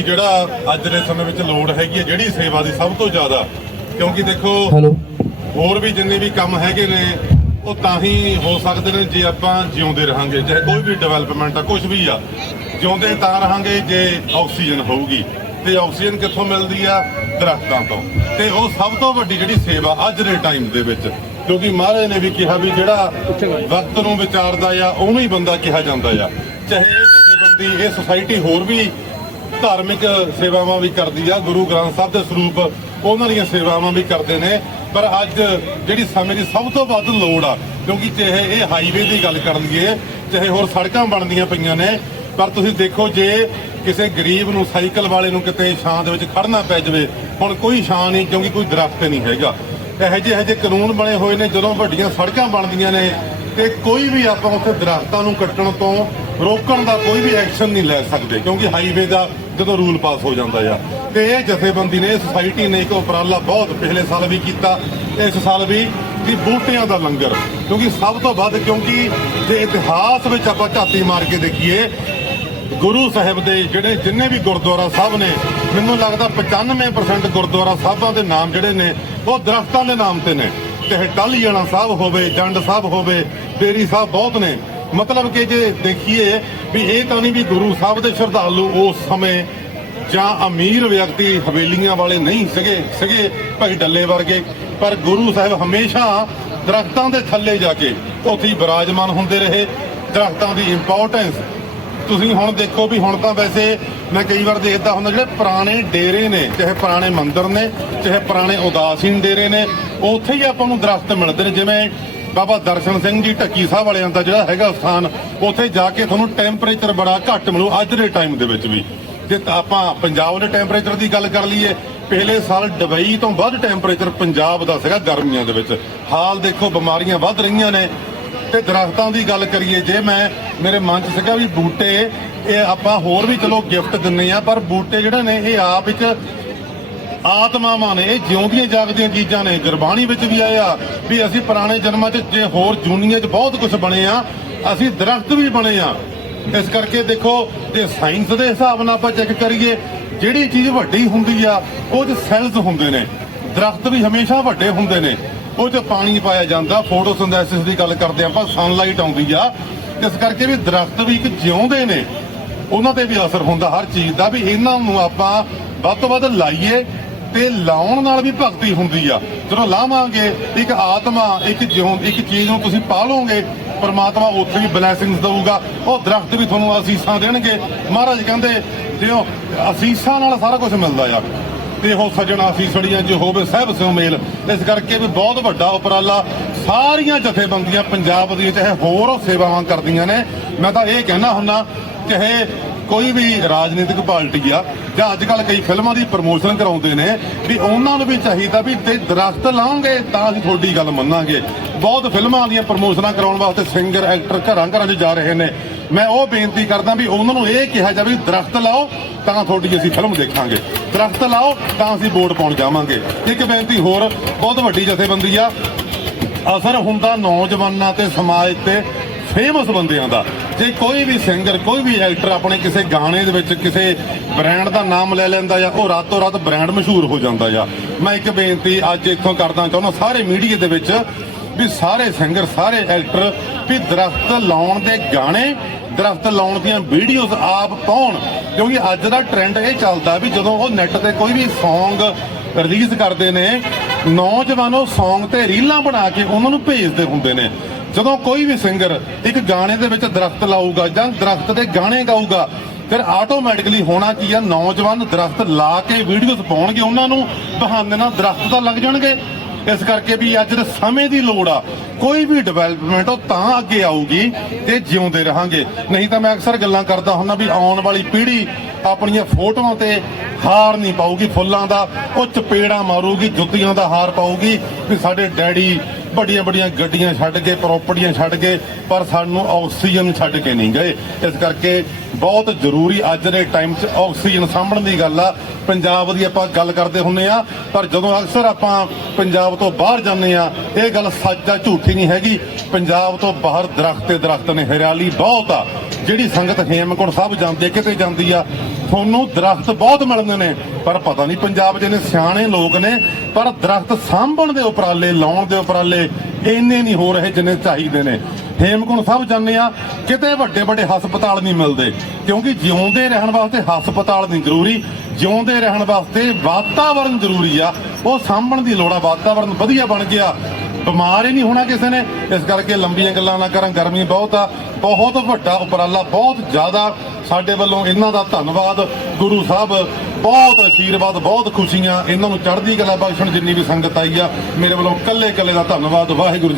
ਦੀ ਜਿਹੜਾ ਅੱਜ ਦੇ ਸਮੇਂ ਵਿੱਚ ਲੋੜ ਹੈਗੀ ਹੈ ਜਿਹੜੀ ਸੇਵਾ ਦੀ ਸਭ ਤੋਂ ਜ਼ਿਆਦਾ ਕਿਉਂਕਿ ਦੇਖੋ ਹੈਲੋ। ਹੋਰ ਵੀ ਜਿੰਨੇ ਵੀ ਕੰਮ ਹੈਗੇ ਨੇ ਉਹ ਤਾਂ ਹੀ ਹੋ ਸਕਦੇ ਨੇ ਜੇ ਆਪਾਂ ਜਿਉਂਦੇ ਰਹਾਂਗੇ ਚਾਹੇ ਕੋਈ ਵੀ ਡਿਵੈਲਪਮੈਂਟ ਆ ਕੁਝ ਵੀ ਆ। ਜਿਉਂਦੇ ਤਾਂ ਰਹਾਂਗੇ ਜੇ ਆਕਸੀਜਨ ਹੋਊਗੀ। ਤੇ ਆਕਸੀਜਨ ਕਿੱਥੋਂ ਮਿਲਦੀ ਆ? ਦਰਖਤਾਂ ਤੋਂ। ਤੇ ਉਹ ਸਭ ਤੋਂ ਵੱਡੀ ਜਿਹੜੀ ਸੇਵਾ ਅੱਜ ਦੇ ਟਾਈਮ ਦੇ ਵਿੱਚ ਕਿਉਂਕਿ ਮਹਾਰਾਜ ਨੇ ਵੀ ਕਿਹਾ ਵੀ ਜਿਹੜਾ ਵਕਤ ਨੂੰ ਵਿਚਾਰਦਾ ਆ ਉਹਨੂੰ ਹੀ ਬੰਦਾ ਕਿਹਾ ਜਾਂਦਾ ਆ। ਚਾਹੇ ਇਹ ਜਥੇਬੰਦੀ ਇਹ ਸੁਸਾਇਟੀ ਹੋਰ ਵੀ ਧਾਰਮਿਕ ਸੇਵਾਵਾਂ ਵੀ ਕਰਦੀ ਆ, ਗੁਰੂ ਗ੍ਰੰਥ ਸਾਹਿਬ ਦੇ ਸਰੂਪ, ਉਹਨਾਂ ਦੀਆਂ ਸੇਵਾਵਾਂ ਵੀ ਕਰਦੇ ਨੇ। ਪਰ ਅੱਜ ਜਿਹੜੀ ਸਮੇਂ ਦੀ ਸਭ ਤੋਂ ਵੱਧ ਲੋੜ ਆ, ਕਿਉਂਕਿ ਚਾਹੇ ਇਹ ਹਾਈਵੇ ਦੀ ਗੱਲ ਕਰ ਲਈਏ, ਚਾਹੇ ਹੋਰ ਸੜਕਾਂ ਬਣਦੀਆਂ ਪਈਆਂ ਨੇ, ਪਰ ਤੁਸੀਂ ਦੇਖੋ ਜੇ ਕਿਸੇ ਗਰੀਬ ਨੂੰ ਸਾਈਕਲ ਵਾਲੇ ਨੂੰ ਕਿਤੇ ਛਾਂ ਦੇ ਵਿੱਚ ਖੜਨਾ ਪੈ ਜਾਵੇ, ਹੁਣ ਕੋਈ ਛਾਂ ਨਹੀਂ, ਕਿਉਂਕਿ ਕੋਈ ਦਰਖਤ ਨਹੀਂ ਹੈਗਾ। ਇਹੋ ਜਿਹੇ ਇਹੋ ਜਿਹੇ ਕਾਨੂੰਨ ਬਣੇ ਹੋਏ ਨੇ, ਜਦੋਂ ਵੱਡੀਆਂ ਸੜਕਾਂ ਬਣਦੀਆਂ ਨੇ, ਤੇ ਕੋਈ ਵੀ ਆਪਾਂ ਉੱਥੇ ਦਰਖਤਾਂ ਨੂੰ ਕੱਟਣ ਤੋਂ ਰੋਕਣ ਦਾ ਕੋਈ ਵੀ ਐਕਸ਼ਨ ਨਹੀਂ ਲੈ ਸਕਦੇ, ਕਿਉਂਕਿ ਹਾਈਵੇ ਦਾ ਜਦੋਂ ਰੂਲ ਪਾਸ ਹੋ ਜਾਂਦਾ ਆ। ਤੇ ਇਹ ਜਥੇਬੰਦੀ ਨੇ ਇਹ ਸੁਸਾਇਟੀ ਨੇ ਇੱਕ ਉਪਰਾਲਾ ਬਹੁਤ ਪਿਛਲੇ ਸਾਲ ਵੀ ਕੀਤਾ। ਇਸ ਸਾਲ ਵੀ ਕਿ ਬੂਟਿਆਂ ਦਾ ਲੰਗਰ। ਕਿਉਂਕਿ ਸਭ ਤੋਂ ਵੱਧ ਕਿਉਂਕਿ ਜੇ ਇਤਿਹਾਸ ਵਿੱਚ ਆਪਾਂ ਝਾਤੀ ਮਾਰ ਕੇ ਦੇਖੀਏ, ਗੁਰੂ ਸਾਹਿਬ ਦੇ ਜਿਹੜੇ ਜਿੰਨੇ ਵੀ ਗੁਰਦੁਆਰਾ ਸਾਹਿਬ ਨੇ, ਮੈਨੂੰ ਲੱਗਦਾ 95% ਗੁਰਦੁਆਰਾ ਸਾਹਿਬਾਂ ਦੇ ਨਾਮ ਜਿਹੜੇ ਨੇ, ਉਹ ਦਰਖਤਾਂ ਦੇ ਨਾਮ ਤੇ ਨੇ। ਚਾਹੇ ਟਾਲੀਆਣਾ ਸਾਹਿਬ ਹੋਵੇ, ਜੰਡ ਸਾਹਿਬ ਹੋਵੇ ਦੇਰੀ ਸਾਹਿਬ ਬਹੁਤ ਨੇ। ਮਤਲਬ ਕਿ ਜੇ ਦੇਖੀਏ ਵੀ ਇਹ ਤਾਂ ਨਹੀਂ ਵੀ ਗੁਰੂ ਸਾਹਿਬ ਦੇ ਸ਼ਰਧਾਲੂ ਉਸ ਸਮੇਂ ਜਾਂ ਅਮੀਰ ਵਿਅਕਤੀ ਹਵੇਲੀਆਂ ਵਾਲੇ ਨਹੀਂ ਸੀਗੇ ਸੀਗੇ ਭਾਈ ਡੱਲੇ ਵਰਗੇ। ਪਰ ਗੁਰੂ ਸਾਹਿਬ ਹਮੇਸ਼ਾ ਦਰਖਤਾਂ ਦੇ ਥੱਲੇ ਜਾ ਕੇ ਉੱਥੇ ਹੀ ਬਿਰਾਜਮਾਨ ਹੁੰਦੇ ਰਹੇ, ਦਰਖਤਾਂ ਦੀ ਇੰਪੋਰਟੈਂਸ ਤੁਸੀਂ ਹੁਣ ਦੇਖੋ ਵੀ ਹੁਣ ਤਾਂ ਵੈਸੇ ਮੈਂ ਕਈ ਵਾਰ ਦੇਖਦਾ ਹੁੰਦਾ, ਜਿਹੜੇ ਪੁਰਾਣੇ ਡੇਰੇ ਨੇ, ਚਾਹੇ ਪੁਰਾਣੇ ਮੰਦਿਰ ਨੇ, ਚਾਹੇ ਪੁਰਾਣੇ ਉਦਾਸੀਨ ਡੇਰੇ ਨੇ, ਉੱਥੇ ਹੀ ਆਪਾਂ ਨੂੰ ਦਰਖਤ ਮਿਲਦੇ ਨੇ। ਜਿਵੇਂ ਬਾਬਾ ਦਰਸ਼ਨ ਸਿੰਘ ਜੀ ਢੱਕੀ ਸਾਹਿਬ ਵਾਲਿਆਂ ਦਾ ਜਿਹੜਾ ਹੈਗਾ ਸਥਾਨ, ਉੱਥੇ ਜਾ ਕੇ ਤੁਹਾਨੂੰ ਟੈਂਪਰੇਚਰ ਬੜਾ ਘੱਟ ਮਿਲੂ ਅੱਜ ਦੇ ਟਾਈਮ ਦੇ ਵਿੱਚ ਵੀ। ਜੇ ਆਪਾਂ ਪੰਜਾਬ ਦੇ ਟੈਂਪਰੇਚਰ ਦੀ ਗੱਲ ਕਰ ਲਈਏ ਪਹਿਲੇ ਸਾਲ ਦੁਬਈ ਤੋਂ ਵੱਧ ਟੈਂਪਰੇਚਰ ਪੰਜਾਬ ਦਾ ਸੀਗਾ ਗਰਮੀਆਂ ਦੇ ਵਿੱਚ। ਹਾਲ ਦੇਖੋ, ਬਿਮਾਰੀਆਂ ਵੱਧ ਰਹੀਆਂ ਨੇ। ਤੇ ਦਰਖਤਾਂ ਦੀ ਗੱਲ ਕਰੀਏ, ਜੇ ਮੈਂ, ਮੇਰੇ ਮਨ 'ਚ ਸੀਗਾ ਵੀ ਬੂਟੇ, ਇਹ ਆਪਾਂ ਹੋਰ ਵੀ ਚਲੋ ਗਿਫਟ ਦਿੰਨੇ ਆ, ਪਰ ਬੂਟੇ ਜਿਹੜੇ ਨੇ, ਇਹ ਆਪ ਇੱਕ ਆਤਮਾਵਾਂ ਨੇ, ਇਹ ਜਿਉਂਦੀਆਂ ਜਾਗਦੀਆਂ ਚੀਜ਼ਾਂ ਨੇ, ਗੁਰਬਾਣੀ ਵਿੱਚ ਵੀ ਆਇਆ ਵੀ ਅਸੀਂ ਪੁਰਾਣੇ ਜਨਮਾਂ 'ਚ ਜੇ ਹੋਰ ਜੂਨੀਆਂ 'ਚ ਬਹੁਤ ਕੁਝ ਬਣੇ ਆ, ਅਸੀਂ ਦਰਖਤ ਵੀ ਬਣੇ ਆ। ਇਸ ਕਰਕੇ ਦੇਖੋ, ਜੇ ਸਾਇੰਸ ਦੇ ਹਿਸਾਬ ਨਾਲ ਆਪਾਂ ਚੈੱਕ ਕਰੀਏ, ਜਿਹੜੀ ਚੀਜ਼ ਵੱਡੀ ਹੁੰਦੀ ਆ, ਉਹ 'ਚ ਸੈਲਸ ਹੁੰਦੇ ਨੇ। ਦਰਖਤ ਵੀ ਹਮੇਸ਼ਾ ਵੱਡੇ ਹੁੰਦੇ ਨੇ। ਉਹ 'ਚ ਪਾਣੀ ਪਾਇਆ ਜਾਂਦਾ ਫੋਟੋਸਿੰਥੈਸਿਸ ਦੀ ਗੱਲ ਕਰਦੇ ਆਪਾਂ ਸਨਲਾਈਟ ਆਉਂਦੀ ਆ। ਇਸ ਕਰਕੇ ਵੀ ਦਰਖਤ ਵੀ ਇੱਕ ਜਿਉਂਦੇ ਨੇ। ਉਹਨਾਂ ਤੇ ਵੀ ਅਸਰ ਹੁੰਦਾ ਹਰ ਚੀਜ਼ ਦਾ, ਵੀ ਇਹਨਾਂ ਨੂੰ ਆਪਾਂ ਵੱਧ ਤੋਂ ਵੱਧ ਲਾਈਏ ਤੇ ਲਾਉਣ ਨਾਲ ਵੀ ਭਗਤੀ ਹੁੰਦੀ ਆ। ਜਦੋਂ ਲਾਵਾਂਗੇ, ਇੱਕ ਆਤਮਾ, ਇੱਕ ਜਿਉਂ, ਇੱਕ ਚੀਜ਼ ਨੂੰ ਤੁਸੀਂ ਪਾਲੋਗੇ ਪਰਮਾਤਮਾ ਉੱਥੇ ਵੀ ਬਲੇਸਿੰਗਸ ਦਊਗਾ। ਉਹ ਦਰਖਤ ਵੀ ਤੁਹਾਨੂੰ ਅਸੀਸਾਂ ਦੇਣਗੇ। ਮਹਾਰਾਜ ਕਹਿੰਦੇ, ਜਿਉਂ ਅਸੀਸਾਂ ਨਾਲ ਸਾਰਾ ਕੁਝ ਮਿਲਦਾ ਆ। ਤੇ ਉਹ ਸਜਣਾ ਅਸੀਸੜੀਆਂ ਚ ਹੋਵੇ ਸਹਿਬ ਸਿਉ ਮੇਲ। ਇਸ ਕਰਕੇ ਵੀ ਬਹੁਤ ਵੱਡਾ ਉਪਰਾਲਾ। ਸਾਰੀਆਂ ਜਥੇਬੰਦੀਆਂ ਪੰਜਾਬ ਦੀਆਂ, ਚਾਹੇ ਹੋਰ ਸੇਵਾਵਾਂ ਕਰਦੀਆਂ ਨੇ। ਮੈਂ ਤਾਂ ਇਹ ਕਹਿਣਾ ਹੁੰਨਾ ਚਾਹੇ ਕੋਈ ਵੀ ਰਾਜਨੀਤਿਕ ਪਾਰਟੀ ਆ, ਜਾਂ ਅੱਜ ਕੱਲ ਕਈ ਫਿਲਮਾਂ ਦੀ ਪ੍ਰਮੋਸ਼ਨ ਕਰਾਉਂਦੇ ਨੇ, ਵੀ ਉਹਨਾਂ ਨੂੰ ਵੀ ਚਾਹੀਦਾ ਵੀ ਤੇ ਦਰਖਤ ਲਾਉਂਗੇ ਤਾਂ ਅਸੀਂ ਤੁਹਾਡੀ ਗੱਲ ਮੰਨਾਂਗੇ। ਬਹੁਤ ਫਿਲਮਾਂ ਦੀਆਂ ਪ੍ਰਮੋਸ਼ਨਾਂ ਕਰਾਉਣ ਵਾਸਤੇ ਸਿੰਗਰ ਐਕਟਰ ਘਰਾਂ ਘਰਾਂ 'ਚ ਜਾ ਰਹੇ ਨੇ। ਮੈਂ ਉਹ ਬੇਨਤੀ ਕਰਦਾ ਵੀ ਉਹਨਾਂ ਨੂੰ ਇਹ ਕਿਹਾ ਜਾਵੇ ਵੀ ਦਰਖਤ ਲਾਓ ਤਾਂ ਤੁਹਾਡੀ ਅਸੀਂ ਫਿਲਮ ਦੇਖਾਂਗੇ। ਦਰਖਤ ਲਾਓ ਤਾਂ ਅਸੀਂ ਵੋਟ ਪਾਉਣ ਜਾਵਾਂਗੇ। ਇੱਕ ਬੇਨਤੀ ਹੋਰ, ਬਹੁਤ ਵੱਡੀ ਜਥੇਬੰਦੀ ਆ। ਅਸਰ ਹੁੰਦਾ ਨੌਜਵਾਨਾਂ ਤੇ ਸਮਾਜ ਤੇ ਫੇਮਸ ਬੰਦਿਆਂ ਦਾ। ਜੇ ਕੋਈ ਵੀ ਸਿੰਗਰ, ਕੋਈ ਵੀ ਐਕਟਰ ਆਪਣੇ ਕਿਸੇ ਗਾਣੇ ਦੇ ਵਿੱਚ ਕਿਸੇ ਬ੍ਰਾਂਡ ਦਾ ਨਾਮ ਲੈ ਲੈਂਦਾ ਆ ਉਹ ਰਾਤੋਂ ਰਾਤ ਬ੍ਰਾਂਡ ਮਸ਼ਹੂਰ ਹੋ ਜਾਂਦਾ ਆ ਮੈਂ ਇੱਕ ਬੇਨਤੀ ਅੱਜ ਇੱਥੋਂ ਕਰਦਾ ਚਾਹੁੰਦਾ ਸਾਰੇ ਮੀਡੀਆ ਦੇ ਵਿੱਚ ਵੀ ਸਾਰੇ ਸਿੰਗਰ, ਸਾਰੇ ਐਕਟਰ ਵੀ ਦਰਖਤ ਲਾਉਣ ਦੇ ਗਾਣੇ, ਦਰਖਤ ਲਾਉਣ ਦੀਆਂ ਵੀਡੀਓਜ਼ ਆਪ ਪਾਉਣ। ਕਿਉਂਕਿ ਅੱਜ ਦਾ ਟ੍ਰੈਂਡ ਇਹ ਚੱਲਦਾ ਵੀ ਜਦੋਂ ਉਹ ਨੈਟ ਤੇ ਕੋਈ ਵੀ Song ਰਿਲੀਜ਼ ਕਰਦੇ ਨੇ, ਨੌਜਵਾਨ ਉਹ Song ਤੇ ਰੀਲਾਂ ਬਣਾ ਕੇ ਉਹਨਾਂ ਨੂੰ ਭੇਜਦੇ ਹੁੰਦੇ ਨੇ। ਜਦੋਂ ਕੋਈ ਵੀ ਸਿੰਗਰ ਇੱਕ ਗਾਣੇ ਦੇ ਵਿੱਚ ਦਰਖਤ ਲਾਊਗਾ ਜਾਂ ਦਰਖਤ ਦੇ ਗਾਣੇ ਗਾਊਗਾ, ਫਿਰ ਆਟੋਮੈਟਿਕਲੀ ਹੋਣਾ ਕੀ ਆ? ਨੌਜਵਾਨ ਦਰਖਤ ਲਾ ਕੇ ਵੀਡੀਓਜ਼ ਪਾਉਣਗੇ, ਉਹਨਾਂ ਨੂੰ ਬਹਾਨੇ ਨਾਲ ਦਰਖਤ ਤਾਂ ਲੱਗ ਜਾਣਗੇ। ਇਸ ਕਰਕੇ ਵੀ ਅੱਜ ਦੇ ਸਮੇਂ ਦੀ ਲੋੜ ਆ। ਕੋਈ ਵੀ ਡਿਵੈਲਪਮੈਂਟ ਉਹ ਤਾਂ ਅੱਗੇ ਆਊਗੀ ਤੇ ਜਿਉਂਦੇ ਰਹਾਂਗੇ। ਨਹੀਂ ਤਾਂ ਮੈਂ ਅਕਸਰ ਗੱਲਾਂ ਕਰਦਾ ਹੁੰਦਾ ਵੀ ਆਉਣ ਵਾਲੀ ਪੀੜ੍ਹੀ ਆਪਣੀਆਂ ਫੋਟੋਆਂ ਤੇ ਹਾਰ ਨਹੀਂ ਪਾਊਗੀ, ਫੁੱਲਾਂ ਦਾ, ਉਹ ਚਪੇੜਾ ਮਾਰੂਗੀ, ਜੁੱਤੀਆਂ ਦਾ ਹਾਰ ਪਾਊਗੀ, ਵੀ ਸਾਡੇ ਡੈਡੀ ਵੱਡੀਆਂ ਵੱਡੀਆਂ ਗੱਡੀਆਂ ਛੱਡ ਕੇ, ਪ੍ਰਾਪਰਟੀਆਂ ਛੱਡ ਕੇ, ਪਰ ਸਾਨੂੰ ਆਕਸੀਜਨ ਛੱਡ ਕੇ ਨਹੀਂ ਗਏ। ਇਸ ਕਰਕੇ ਬਹੁਤ ਜ਼ਰੂਰੀ ਅੱਜ ਦੇ ਟਾਈਮ 'ਚ ਆਕਸੀਜਨ ਸਾਂਭਣ ਦੀ ਗੱਲ ਆ। ਪੰਜਾਬ ਦੀ ਆਪਾਂ ਗੱਲ ਕਰਦੇ ਹੁੰਨੇ ਆ, ਪਰ ਜਦੋਂ ਅਕਸਰ ਆਪਾਂ ਪੰਜਾਬ ਤੋਂ ਬਾਹਰ ਜਾਂਦੇ ਆ, ਇਹ ਗੱਲ ਸੱਚ ਦਾ ਝੂਠੀ ਨਹੀਂ ਹੈਗੀ। ਪੰਜਾਬ ਤੋਂ ਬਾਹਰ ਦਰਖਤ ਤੇ ਦਰਖਤ ਨੇ, ਹਰਿਆਲੀ ਬਹੁਤ ਆ। ਜਿਹੜੀ ਸੰਗਤ ਹੇਮਕੁੰਟ ਸਾਹਿਬ ਜਾਂਦੀ ਹੈ, ਕਿਤੇ ਜਾਂਦੀ ਆ, ਤੁਹਾਨੂੰ ਦਰਖਤ ਬਹੁਤ ਮਿਲਦੇ ਨੇ। ਪਰ ਪਤਾ ਨਹੀਂ ਪੰਜਾਬ ਦੇ ਨੇ ਸਿਆਣੇ ਲੋਕ ਨੇ, ਪਰ ਦਰਖਤ ਸਾਂਭਣ ਦੇ ਉਪਰਾਲੇ, ਲਾਉਣ ਦੇ ਉਪਰਾਲੇ ਇੰਨੇ ਨਹੀਂ ਹੋ ਰਹੇ ਜਿੰਨੇ ਚਾਹੀਦੇ ਨੇ। ਹੇਮਕੁੰਟ ਸਾਹਿਬ ਜਾਂਦੇ ਆ, ਕਿਤੇ ਵੱਡੇ ਵੱਡੇ ਹਸਪਤਾਲ ਨਹੀਂ ਮਿਲਦੇ, ਕਿਉਂਕਿ ਜਿਉਂਦੇ ਰਹਿਣ ਵਾਸਤੇ ਹਸਪਤਾਲ ਨਹੀਂ ਜ਼ਰੂਰੀ, ਜਿਉਂਦੇ ਰਹਿਣ ਵਾਸਤੇ ਵਾਤਾਵਰਣ ਜ਼ਰੂਰੀ ਆ। ਉਹ ਸਾਂਭਣ ਦੀ ਲੋੜ ਆ ਵਾਤਾਵਰਣ ਵਧੀਆ ਬਣ ਗਿਆ। ਬਿਮਾਰ ਹੀ ਨਹੀਂ ਹੋਣਾ ਕਿਸੇ ਨੇ। ਇਸ ਕਰਕੇ ਲੰਬੀਆਂ ਗੱਲਾਂ ਨਾ ਕਰਾਂ ਗਰਮੀ ਬਹੁਤ ਆ। ਬਹੁਤ ਵੱਡਾ ਉਪਰਾਲਾ, ਬਹੁਤ ਜ਼ਿਆਦਾ ਸਾਡੇ ਵੱਲੋਂ ਇਹਨਾਂ ਦਾ ਧੰਨਵਾਦ। ਗੁਰੂ ਸਾਹਿਬ, ਬਹੁਤ ਅਸ਼ੀਰਵਾਦ, ਬਹੁਤ ਖੁਸ਼ੀਆਂ। ਇਹਨਾਂ ਨੂੰ ਚੜ੍ਹਦੀ ਕਲਾ ਬਖਸ਼ਣ ਜਿੰਨੀ ਵੀ ਸੰਗਤ ਆਈ ਆ, ਮੇਰੇ ਵੱਲੋਂ ਕੱਲੇ ਕੱਲੇ ਦਾ ਧੰਨਵਾਦ। ਵਾਹਿਗੁਰੂ ਜੀ